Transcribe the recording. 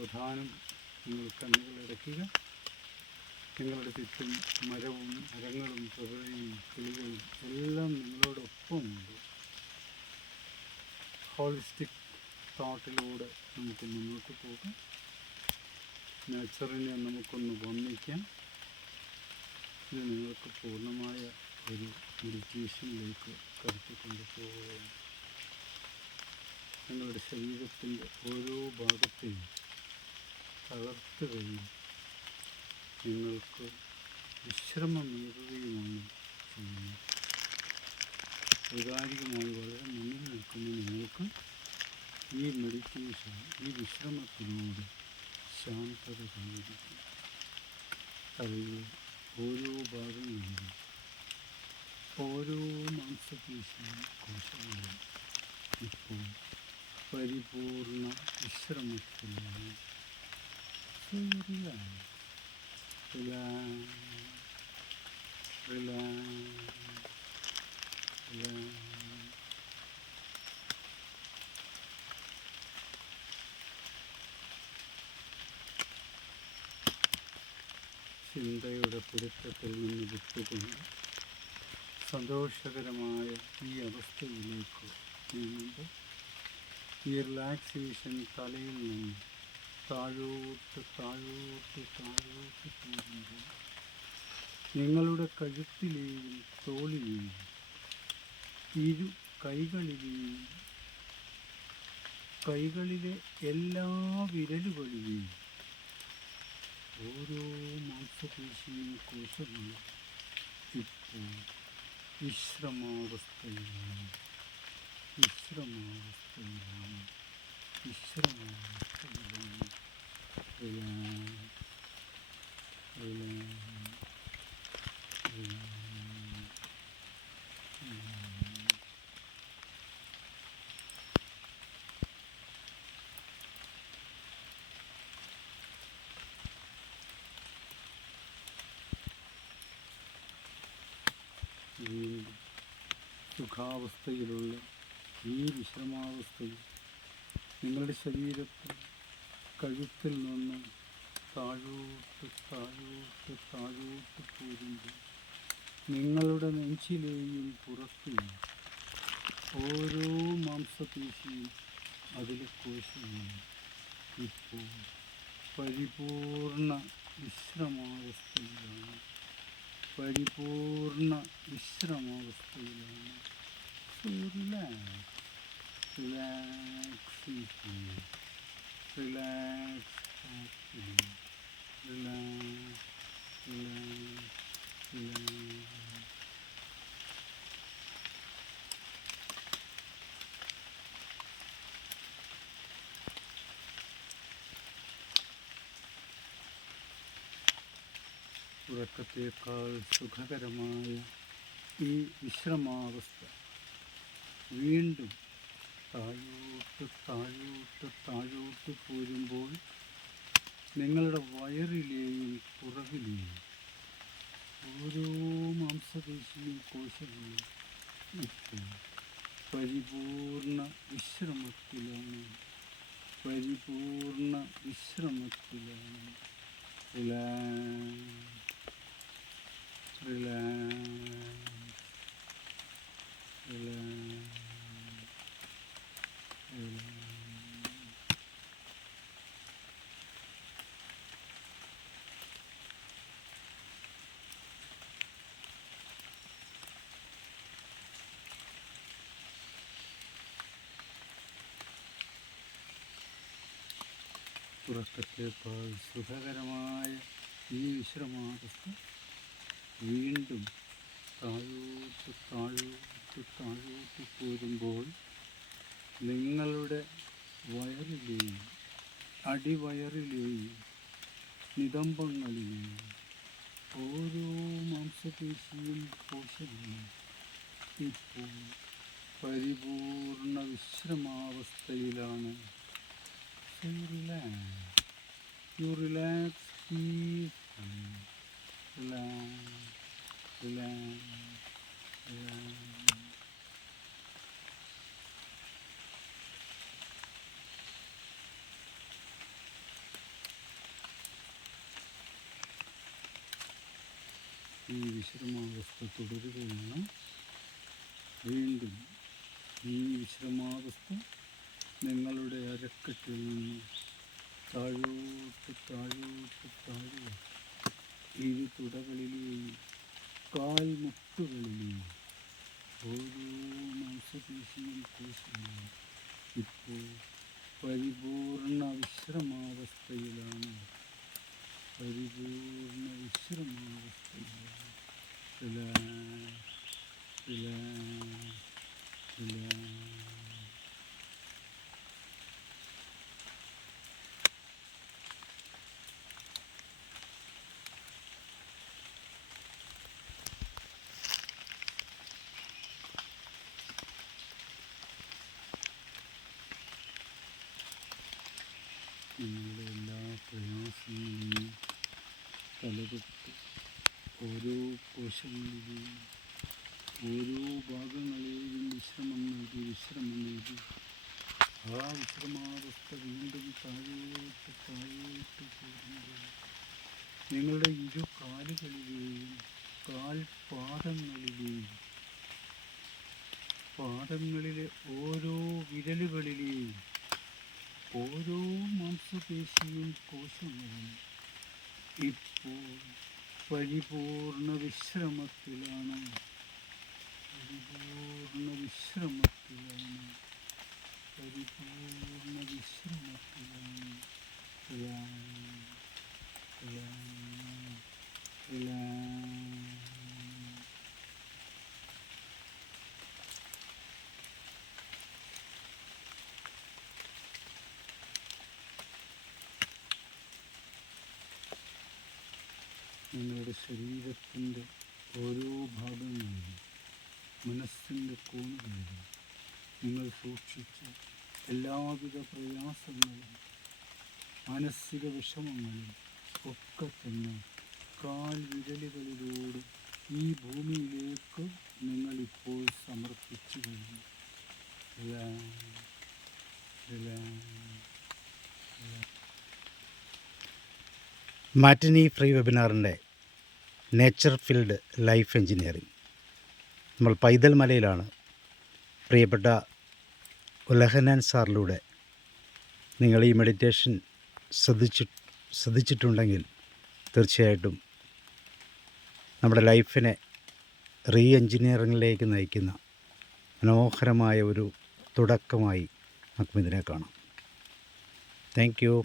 സാവധാനം നിങ്ങൾ കണ്ണുകളടയ്ക്കുക. നിങ്ങളുടെ ചുറ്റും മരവും മരങ്ങളും പ്രകൃതിയും കിളികളും എല്ലാം നിങ്ങളോടൊപ്പമുണ്ട്. ഹോളിസ്റ്റിക് തോട്ടിലൂടെ നമുക്ക് മുന്നോട്ട് പോകാം. നേച്ചറിനെ നമുക്കൊന്ന് വന്ദിക്കാം. ഇത് നിങ്ങൾക്ക് പൂർണ്ണമായ ഒരു മെഡിറ്റേഷനിലേക്ക് കടത്തിക്കൊണ്ട് പോവുകയാണ്. നിങ്ങളുടെ ശരീരത്തിൻ്റെ ഓരോ ഭാഗത്തെയും തളർത്തുകയും നിങ്ങൾക്ക് വിശ്രമമേറുകയുമാണ് ചെയ്യുന്നത്. വൈകാരികമായി വളരെ മുന്നിൽ നിൽക്കുന്ന നിങ്ങൾക്ക് ഈ മെഡിറ്റേഷൻ, ഈ വിശ്രമത്തിലൂടെ ശാന്തത കൈവരിക്കും. തലയിലെ ഓരോ ഭാഗങ്ങളിലും ഓരോ മാംസപേശിയും കോശങ്ങളും ഇപ്പോൾ പരിപൂർണ വിശ്രമത്തിലാണ്. ചിന്തയുടെ പിടുത്തത്തിൽ നിന്ന് വിട്ടുകൊണ്ട് സന്തോഷകരമായ ഈ അവസ്ഥയിലേക്ക് നീങ്ങുമ്പോൾ ഈ റിലാക്സേഷൻ തലയിൽ നിന്ന് താഴോട്ട് താഴോട്ട് താഴോട്ട് പോകുമ്പോൾ നിങ്ങളുടെ കഴുത്തിലെയും തോളിലെയും ഇരു കൈകളിലെ എല്ലാ വിരലുകളിലെയും ഓരോ മാംസപേശിയും കോശങ്ങളും ഇപ്പോൾ വിശ്രമാവസ്ഥയിലാണ്. വീണ്ടും സുഖാവസ്ഥയിലുള്ള ഈ വിശ്രമാവസ്ഥയിൽ നിങ്ങളുടെ ശരീരത്തിൽ കഴുത്തിൽ നിന്ന് താഴോട്ട് താഴോട്ട് താഴോട്ട് പോരുമ്പോൾ നിങ്ങളുടെ നെഞ്ചിലെയും പുറത്തെയും ഓരോ മാംസപേശിയും അതിലെ കോശങ്ങളും ഇപ്പോൾ പരിപൂർണ വിശ്രമാവസ്ഥയിലാണ്. ഉറക്കത്തേക്കാൾ സുഖകരമായ ഈ വിശ്രമാവസ്ഥ വീണ്ടും താഴോട്ട് താഴോട്ട് താഴോട്ട് പോരുമ്പോൾ നിങ്ങളുടെ വയറിലെയും പുറകിലെയും ഓരോ മാംസപേശിയും കോശങ്ങളും ഇപ്പോൾ പരിപൂർണ വിശ്രമത്തിലാണ്. ഉറക്കത്തേക്കാൾ സുഖകരമായ ഈ വിശ്രമാവസ്ഥ വീണ്ടും താഴോട്ട് താഴോട്ട് താഴോട്ട് പോരുമ്പോൾ നിങ്ങളുടെ വയറിലെയും അടിവയറിലെയും നിതംബങ്ങളിലെയും ഓരോ മാംസപേശിയും കോശങ്ങളും ഇപ്പോൾ പരിപൂർണ വിശ്രമാവസ്ഥയിലാണ്. You relax peacefully. ഈ വിശ്രമാവസ്ഥ തുടരുകയാണ്. വീണ്ടും ഈ വിശ്രമാവസ്ഥ നിങ്ങളുടെ അരക്കെട്ടിൽ നിന്ന് താഴോട്ട് താഴോട്ട് താഴോട്ട് ഇരു തുടകളിലെയും കാൽമുട്ടുകളിലെയും ഓരോ മാംസപേശിയും കോശങ്ങളും ഇപ്പോൾ പരിപൂർണ വിശ്രമാവസ്ഥയിലാണ്. പരിപൂർണ വിശ്രമാവസ്ഥയിലാണ്. നിങ്ങളുടെ എല്ലാ പ്രയാസങ്ങളെയും തലതൊട്ട് ഓരോ കോശങ്ങളിലെയും ഓരോ ഭാഗങ്ങളെയും വിശ്രമം നൽകി ആ വിശ്രമാവസ്ഥ വീണ്ടും താഴോട്ട് താഴോട്ട് പോകുമ്പോൾ നിങ്ങളുടെ ഇരു കാലുകളിലെയും പാദങ്ങളിലെ ഓരോ വിരലുകളിലെയും ഓരോ മാംസപേശിയും കോശങ്ങളും ഇപ്പോൾ പരിപൂർണ വിശ്രമത്തിലാണ്. പരിപൂർണ വിശ്രമത്തിലാണ്. നിങ്ങളുടെ ശരീരത്തിൻ്റെ ഓരോ ഭാഗങ്ങളിലും മനസ്സിൻ്റെ കോണുകളിലും നിങ്ങൾ സൂക്ഷിച്ച എല്ലാവിധ പ്രയാസങ്ങളും മാനസിക വിഷമങ്ങളും ഒക്കെ തന്നെ കാൽ വിരലുകളിലൂടെ ഈ ഭൂമിയിലേക്ക് നിങ്ങളിപ്പോൾ സമർപ്പിച്ചു കഴിഞ്ഞു. മാറ്റിനി ഫ്രീ വെബിനാറിൻ്റെ നേച്ചർ ഫീൽഡ് ലൈഫ് എഞ്ചിനീയറിംഗ്. നമ്മൾ പൈതൽ മലയിലാണ്. പ്രിയപ്പെട്ട ഉലഹനാൻ സാറിലൂടെ നിങ്ങൾ ഈ മെഡിറ്റേഷൻ ശ്രദ്ധിച്ചിട്ടുണ്ടെങ്കിൽ തീർച്ചയായിട്ടും നമ്മുടെ ലൈഫിനെ റീ എഞ്ചിനീയറിങ്ങിലേക്ക് നയിക്കുന്ന മനോഹരമായ ഒരു തുടക്കമായി നമുക്കിതിനെ കാണാം. Thank you.